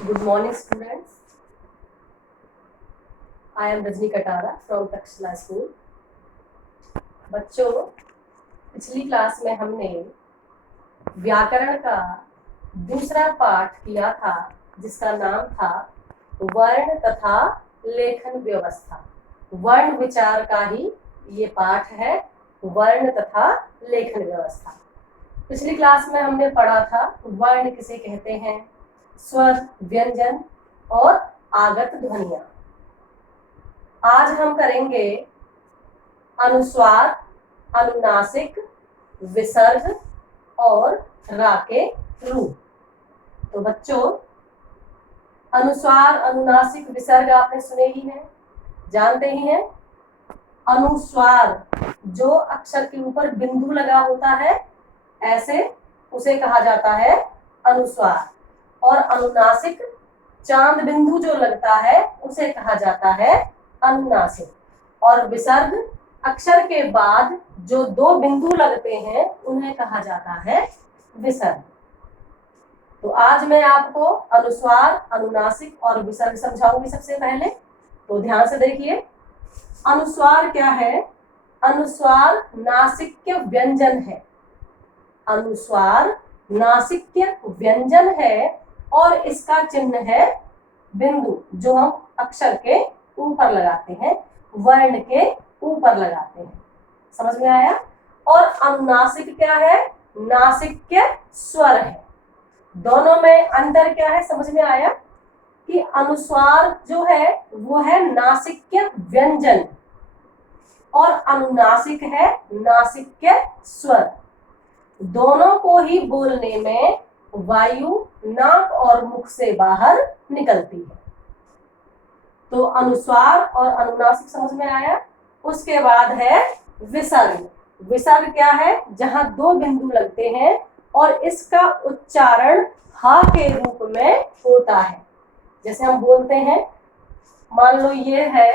Good morning, students. I am Rajni Katara from Takshila School. बच्चों, पिछली class में हमने व्याकरण का दूसरा पाठ किया था जिसका नाम था वर्ण तथा लेखन व्यवस्था। वर्ण विचार का ही ये पाठ है, वर्ण तथा लेखन व्यवस्था। पिछली क्लास में हमने पढ़ा था वर्ण किसे कहते हैं, स्वर, व्यंजन और आगत ध्वनियां। आज हम करेंगे अनुस्वार, अनुनासिक, विसर्ग और रा के रूप। तो बच्चों, अनुस्वार, अनुनासिक, विसर्ग आपने सुने ही हैं, जानते ही हैं। अनुस्वार जो अक्षर के ऊपर बिंदु लगा होता है, ऐसे उसे कहा जाता है अनुस्वार। और अनुनासिक चांद बिंदु जो लगता है उसे कहा जाता है अनुनासिक। और विसर्ग अक्षर के बाद जो दो बिंदु लगते हैं उन्हें कहा जाता है विसर्ग। तो आज मैं आपको अनुस्वार, अनुनासिक और विसर्ग समझाऊंगी। सबसे पहले तो ध्यान से देखिए, अनुस्वार क्या है। अनुस्वार नासिक्य व्यंजन है। अनुस्वार नासिक्य व्यंजन है और इसका चिन्ह है बिंदु, जो हम अक्षर के ऊपर लगाते हैं, वर्ण के ऊपर लगाते हैं। समझ में आया। और अनुनासिक क्या है, नासिक्य स्वर है। दोनों में अंतर क्या है, समझ में आया कि अनुस्वार जो है वो है नासिक्य व्यंजन और अनुनासिक है नासिक्य स्वर। दोनों को ही बोलने में वायु नाक और मुख से बाहर निकलती है। तो अनुस्वार और अनुनासिक समझ में आया। उसके बाद है विसर्ग। विसर्ग क्या है, जहां दो बिंदु लगते हैं और इसका उच्चारण हा के रूप में होता है। जैसे हम बोलते हैं, मान लो ये है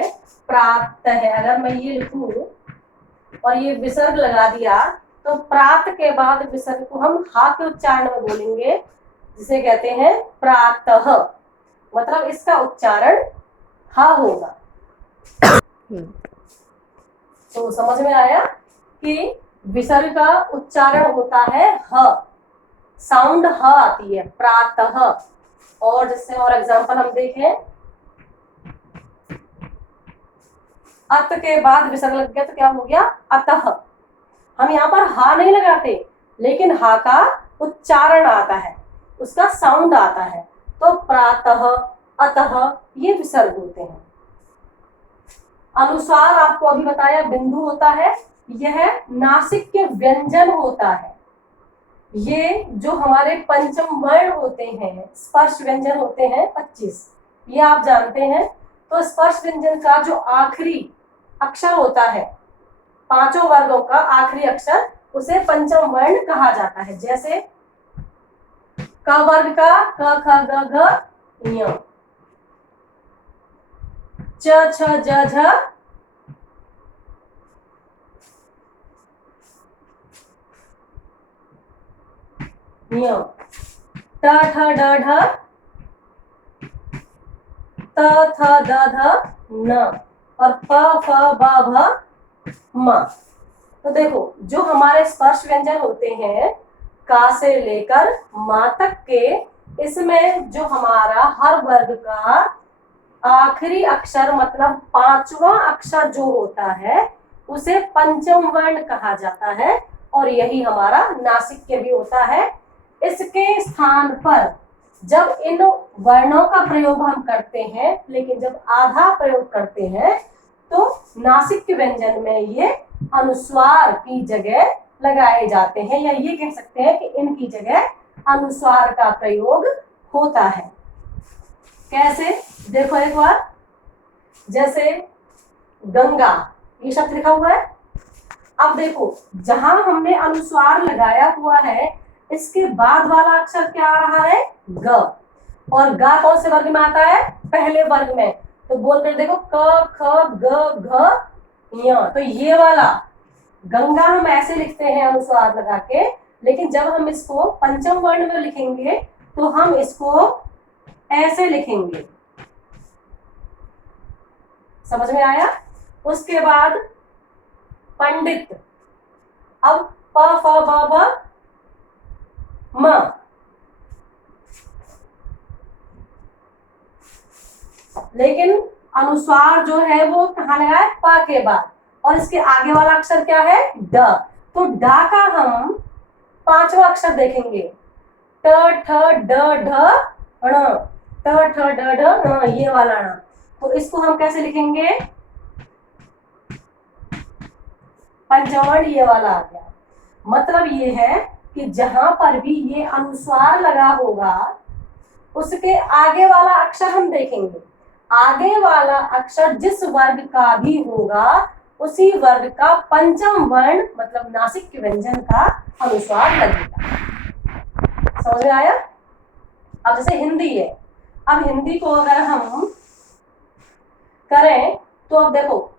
प्रात है, अगर मैं ये लिखूं और ये विसर्ग लगा दिया तो प्रात के बाद विसर्ग को हम हा के उच्चारण में बोलेंगे, जिसे कहते हैं प्रातः। मतलब इसका उच्चारण हा होगा। तो समझ में आया कि विसर्ग का उच्चारण होता है ह, साउंड ह आती है, प्रातः। और जैसे और एग्जांपल हम देखें, अत के बाद विसर्ग लग गया तो क्या हो गया, अतः। हम यहाँ पर हा नहीं लगाते, लेकिन हा का उच्चारण आता है, उसका साउंड आता है। तो प्रातः, अतः ये विसर्ग होते हैं। अनुस्वार आपको अभी बताया बिंदु होता है, यह नासिक्य व्यंजन होता है। ये जो हमारे पंचम वर्ण होते हैं, स्पर्श व्यंजन होते हैं 25, ये आप जानते हैं। तो स्पर्श व्यंजन का जो आखिरी अक्षर होता है, पांचों वर्गों का आखिरी अक्षर, उसे पंचम वर्ण कहा जाता है। जैसे क वर्ग का क ख ग घ ञ, च छ ज झ, ञ, ट ठ ड ढ, त थ द ध न, और प फ ब भ म। तो देखो, जो हमारे स्पर्श व्यंजन होते हैं का से लेकर मा तक के, इसमें जो हमारा हर वर्ग का आखिरी अक्षर मतलब पांचवा अक्षर जो होता है उसे पंचम वर्ण कहा जाता है। और यही हमारा नासिक्य भी होता है। इसके स्थान पर जब इन वर्णों का प्रयोग हम करते हैं, लेकिन जब आधा प्रयोग करते हैं तो नासिक्य व्यंजन में ये अनुस्वार की जगह लगाए जाते हैं, या ये कह सकते हैं कि इनकी जगह अनुस्वार का प्रयोग होता है। कैसे, देखो एक बार, जैसे गंगा, ये शब्द लिखा हुआ है। अब देखो, जहां हमने अनुस्वार लगाया हुआ है, इसके बाद वाला अक्षर क्या आ रहा है, ग। और गा कौन से वर्ग में आता है, पहले वर्ग में। तो बोलकर देखो, क ख ग घ ञ। तो ये वाला गंगा हम ऐसे लिखते हैं अनुस्वार लगा के, लेकिन जब हम इसको पंचम वर्ण में लिखेंगे तो हम इसको ऐसे लिखेंगे। समझ में आया? उसके बाद पंडित, अब प फ ब भ म, लेकिन अनुस्वार जो है वो कहाँ लगा है? प के बाद, और इसके आगे वाला अक्षर क्या है? ड। तो ड का हम पांचवा अक्षर देखेंगे, ट ठ ड ढ ण, ट ठ ड ढ ण, ये वाला ण। तो इसको हम कैसे लिखेंगे? पंचवर्ण ये वाला आ गया। मतलब ये है कि जहां पर भी ये अनुस्वार लगा होगा उसके आगे वाला अक्षर हम देखेंगे। आगे वाला अक्षर जिस वर्ग का भी होगा उसी वर्ग का पंचम वर्ण मतलब नासिक के व्यंजन का अनुस्वार लगेगा। समझ में आया? अब जैसे हिंदी है, अब हिंदी को अगर हम करें तो अब देखो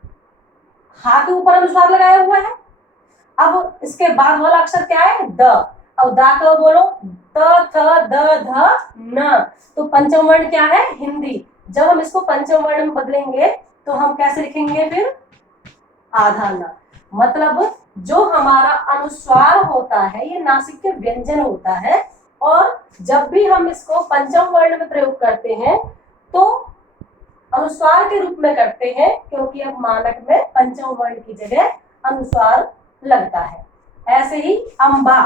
हा के ऊपर अनुस्वार लगाया हुआ है, अब इसके बाद वाला अक्षर क्या है? द। अब दा को बोलो, त थ द ध न, तो पंचम वर्ण क्या है? हिंदी। जब हम इसको पंचम वर्ण में बदलेंगे तो हम कैसे लिखेंगे फिर? आधा न। मतलब जो हमारा अनुस्वार होता है ये नासिक के व्यंजन होता है, और जब भी हम इसको पंचम वर्ण में प्रयोग करते हैं तो अनुस्वार के रूप में करते हैं, क्योंकि अब मानक में पंचम वर्ण की जगह अनुस्वार लगता है। ऐसे ही अम्बा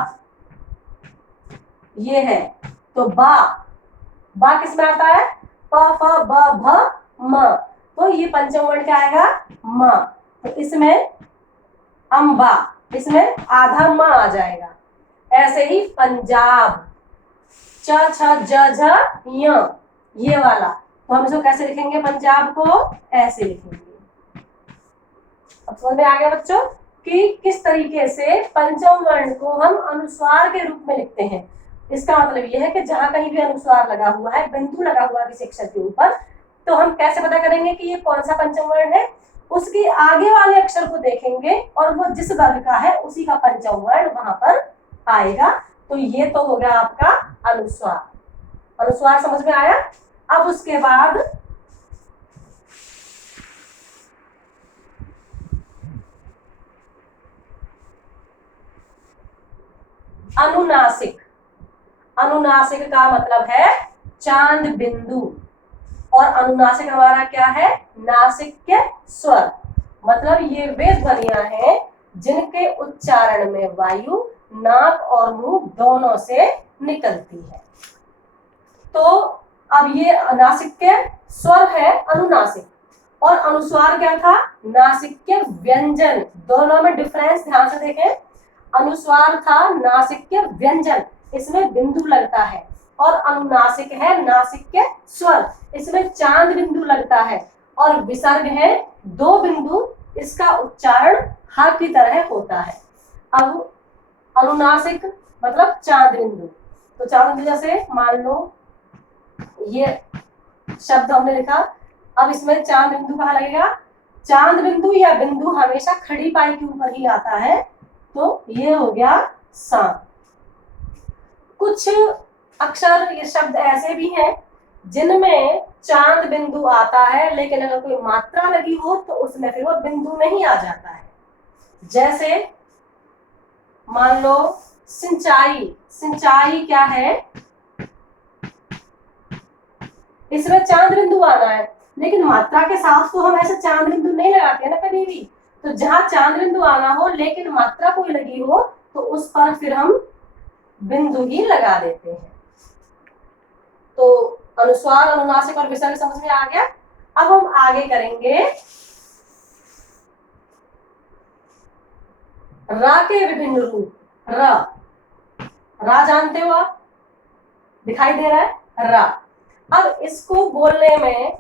ये है, तो बा, बा किस में आता है? प फ ब भ म, तो ये पंचम वर्ण क्या आएगा? म। तो इसमें अम्बा, इसमें आधा म आ जाएगा। ऐसे ही पंजाब, च छ ज झ य, ये वाला, तो हम इसको कैसे लिखेंगे? पंजाब को ऐसे लिखेंगे। अब समझ में आ गया बच्चों कि किस तरीके से पंचम वर्ण को हम अनुस्वार के रूप में लिखते हैं। इसका मतलब यह है कि जहां कहीं भी अनुस्वार लगा हुआ है, बिंदु लगा हुआ है किसी अक्षर के ऊपर, तो हम कैसे पता करेंगे कि ये कौन सा पंचम वर्ण है? उसके आगे वाले अक्षर को देखेंगे और वो जिस वर्ग का है उसी का पंचम वर्ण वहां पर आएगा। तो ये तो हो गया आपका अनुस्वार। अनुस्वार समझ में आया? अब उसके बाद अनुनासिक। अनुनासिक का मतलब है चांद बिंदु, और अनुनासिक हमारा क्या है? नासिक्य स्वर। मतलब ये वे ध्वनियां हैं जिनके उच्चारण में वायु नाक और मुंह दोनों से निकलती है। तो अब ये नासिक्य स्वर है अनुनासिक, और अनुस्वार क्या था? नासिक्य व्यंजन। दोनों में डिफरेंस ध्यान से देखें। अनुस्वार था नासिक्य व्यंजन, इसमें बिंदु लगता है, और अनुनासिक है नासिक्य स्वर, इसमें चांद बिंदु लगता है, और विसर्ग है दो बिंदु, इसका उच्चारण हा की तरह होता है। अब अनुनासिक मतलब चांद बिंदु, तो चांद बिंदु जैसे मान लो ये शब्द हमने लिखा, अब इसमें चांद बिंदु कहाँ लगेगा? चांद बिंदु या बिंदु हमेशा खड़ी पाई के ऊपर ही आता है, तो ये हो गया सा। कुछ अक्षर ये शब्द ऐसे भी हैं जिनमें चांद बिंदु आता है, लेकिन अगर कोई मात्रा लगी हो तो उसमें फिर वो बिंदु नहीं आ जाता है। जैसे मान लो सिंचाई। सिंचाई क्या है? इसमें चांद बिंदु आना है, लेकिन मात्रा के साथ तो हम ऐसे चांद बिंदु नहीं लगाते ना कभी भी। तो जहां चांद बिंदु आना हो लेकिन मात्रा कोई लगी हो तो उस पर फिर हम बिंदु ही लगा देते हैं। तो अनुस्वार, अनुनासिक और विसर्ग समझ में आ गया। अब हम आगे करेंगे रा के विभिन्न रूप। रा जानते हो आप? दिखाई दे रहा है रा। अब इसको बोलने में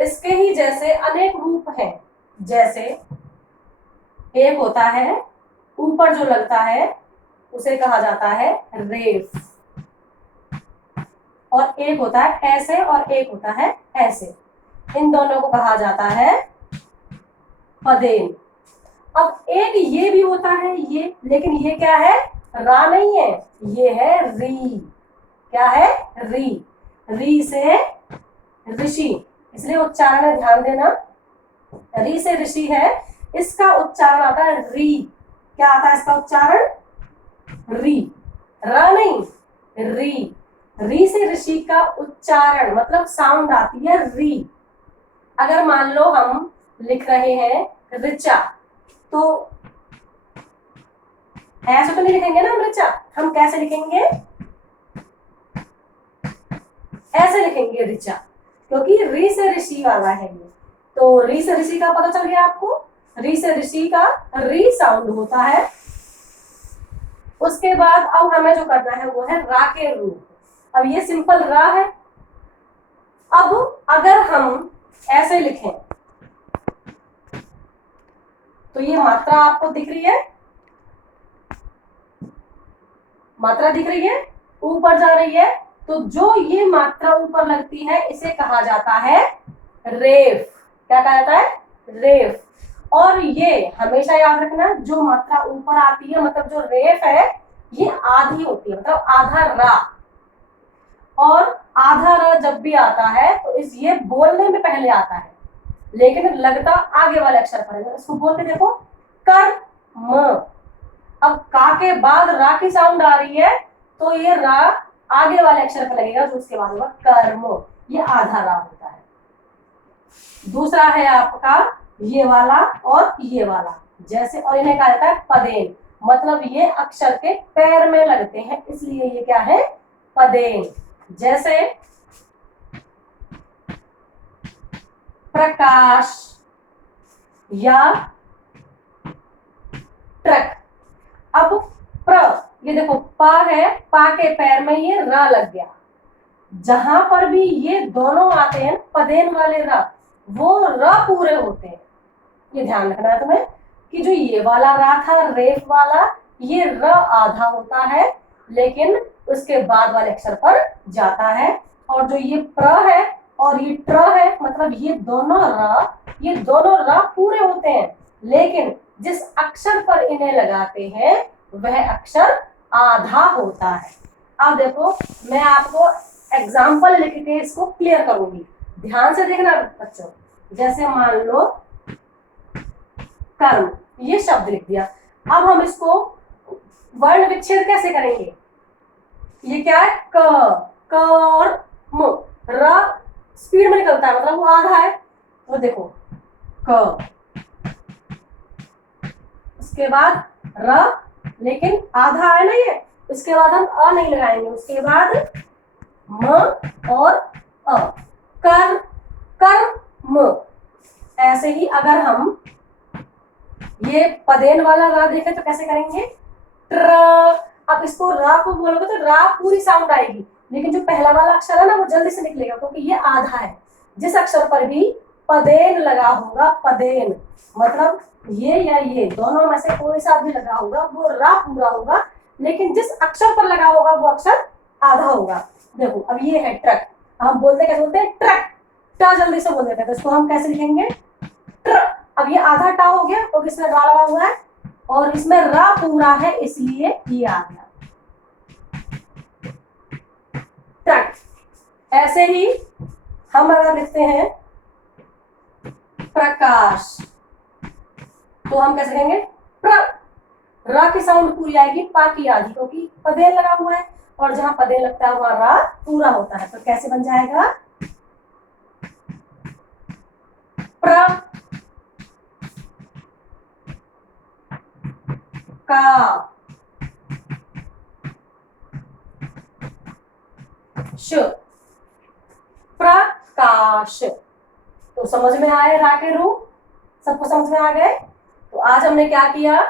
इसके ही जैसे अनेक रूप हैं। जैसे एक होता है ऊपर जो लगता है उसे कहा जाता है रेफ, और एक होता है ऐसे और एक होता है ऐसे, इन दोनों को कहा जाता है पदेन। अब एक ये भी होता है ये, लेकिन ये क्या है? रा नहीं है, ये है री। क्या है? री। री से ऋषि, इसलिए उच्चारण में ध्यान देना। री से ऋषि है, इसका उच्चारण आता है री। क्या आता है इसका उच्चारण? री, र नहीं, री। री से ऋषि का उच्चारण मतलब साउंड आती है री। अगर मान लो हम लिख रहे हैं ऋचा, तो ऐसे तो नहीं लिखेंगे ना हम ऋचा, हम कैसे लिखेंगे? ऐसे लिखेंगे ऋचा, क्योंकि री से ऋषि वाला है ये। तो री से ऋषि का पता चल गया आपको। री से ऋषि का री साउंड होता है। उसके बाद अब हमें जो करना है वो है रा के रूप। अब ये सिंपल रा है। अब अगर हम ऐसे लिखें तो ये मात्रा आपको दिख रही है, मात्रा दिख रही है, ऊपर जा रही है। तो जो ये मात्रा ऊपर लगती है इसे कहा जाता है रेफ। क्या कहा जाता है? रेफ। और ये हमेशा याद रखना, जो मात्रा ऊपर आती है मतलब जो रेफ है ये आधी होती है, मतलब आधा रा। और आधा रा जब भी आता है तो इस ये बोलने में पहले आता है, लेकिन लगता आगे वाले अक्षर पर है। इसको बोलते देखो कर म। अब का के बाद रा की साउंड आ रही है तो ये रा आगे वाले अक्षर पर लगेगा, जो उसके बाद होगा कर्म। ये आधा रा होता है। दूसरा है आपका ये वाला और ये वाला, जैसे, और इन्हें कहा जाता है पदेन, मतलब ये अक्षर के पैर में लगते हैं, इसलिए ये क्या है? पदेन। जैसे प्रकाश या ट्रक। अब प्र, ये देखो पा है, पा के पैर में ये र लग गया। जहां पर भी ये दोनों आते हैं पदेन वाले र, वो र पूरे होते हैं। ये ध्यान रखना है तुम्हें कि जो ये वाला रा था रेफ वाला, ये र आधा होता है लेकिन उसके बाद वाले अक्षर पर जाता है। और जो ये प्र है और ये ट्र है, मतलब ये दोनों र पूरे होते हैं, लेकिन जिस अक्षर पर इन्हें लगाते हैं वह अक्षर आधा होता है। अब देखो मैं आपको एग्जाम्पल लिख के इसको क्लियर करूंगी, ध्यान से देखना बच्चों। जैसे मान लो कर्म, ये शब्द लिख दिया। अब हम इसको वर्ण विच्छेद कैसे करेंगे? ये क्या है? क और म, र स्पीड में निकलता है, मतलब वो आधा है। तो देखो क, उसके बाद र, लेकिन आधा है ना ये, उसके बाद हम अ नहीं लगाएंगे, उसके बाद म और अ, कर कर म। ऐसे ही अगर हम ये पदेन वाला रा देखें तो कैसे करेंगे? ट्र। अब इसको रा को बोलोगे तो रा पूरी साउंड आएगी, लेकिन जो पहला वाला अक्षर है ना वो जल्दी से निकलेगा, क्योंकि ये आधा है। जिस अक्षर पर भी पदेन लगा होगा, पदेन मतलब ये या ये दोनों में से कोई सा भी लगा होगा वो रा पूरा होगा, लेकिन जिस अक्षर पर लगा होगा वो अक्षर आधा होगा। देखो अब ये है ट्रक, हम बोलते कैसे बोलते हैं? ट्रक। ट जल्दी से बोल देते हैं, तो इसको हम कैसे लिखेंगे? ट्र। अब ये आधा टा हो गया तो इसमें रा लगा हुआ है और इसमें रा पूरा है, इसलिए ये आ गया ट्रक। ऐसे ही हम अगर लिखते हैं प्रकाश, तो हम कैसे कहेंगे? प्र। रा की साउंड पूरी आएगी, पा की आधी, क्योंकि पदेन लगा हुआ है और जहां पदेन लगता है वहां रा पूरा होता है। तो कैसे बन जाएगा? प्र का श, प्रकाश। तो समझ में आए रा के रूप? सबको समझ में आ गए? तो आज हमने क्या किया?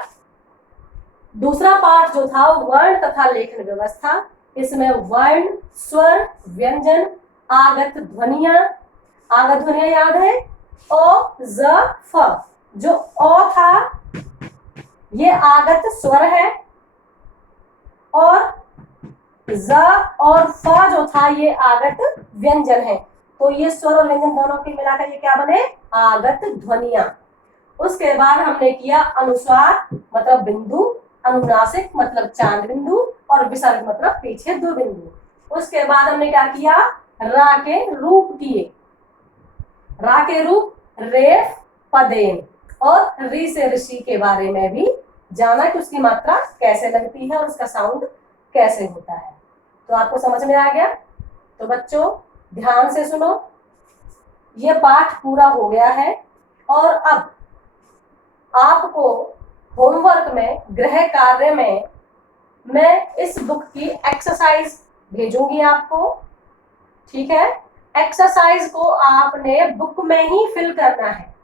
दूसरा पाठ जो था वर्ण तथा लेखन व्यवस्था। इसमें वर्ण, स्वर, व्यंजन, आगत ध्वनिया। आगत ध्वनिया याद है? ओ, ज, फ। जो ओ था ये आगत स्वर है, और ज और फ जो था ये आगत व्यंजन है। तो ये स्वर और व्यंजन दोनों के मिलाकर ये क्या बने? आगत ध्वनिया। उसके बाद हमने किया अनुस्वार मतलब बिंदु, अनुनासिक मतलब चांद बिंदु, और विसर्ग मतलब पीछे दो बिंदु। उसके बाद हमने क्या किया? रा के रूप किए, रा के रूप रेफ पदेन, और री से ऋषि के बारे में भी जाना कि उसकी मात्रा कैसे लगती है और उसका साउंड कैसे होता है। तो आपको समझ में आ गया? तो बच्चों ध्यान से सुनो, ये पाठ पूरा हो गया है और अब आपको होमवर्क में, गृह कार्य में मैं इस बुक की एक्सरसाइज भेजूंगी आपको, ठीक है? एक्सरसाइज को आपने बुक में ही फिल करना है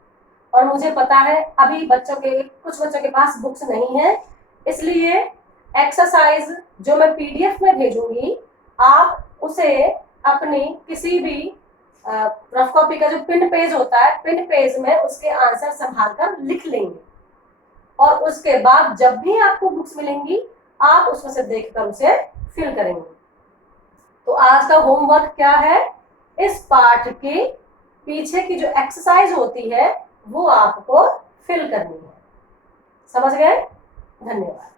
और मुझे पता है अभी कुछ बच्चों के पास बुक्स नहीं है, इसलिए एक्सरसाइज जो मैं पीडीएफ में भेजूंगी आप उसे अपनी किसी भी रफ कॉपी का जो पिन पेज होता है, पिन पेज में उसके आंसर संभाल कर लिख लेंगे और उसके बाद जब भी आपको बुक्स मिलेंगी आप उसमें से देखकर उसे फिल करेंगे। तो आज का होमवर्क क्या है? इस पाठ के पीछे की जो एक्सरसाइज होती है वो आपको फिल करनी है। समझ गए? धन्यवाद।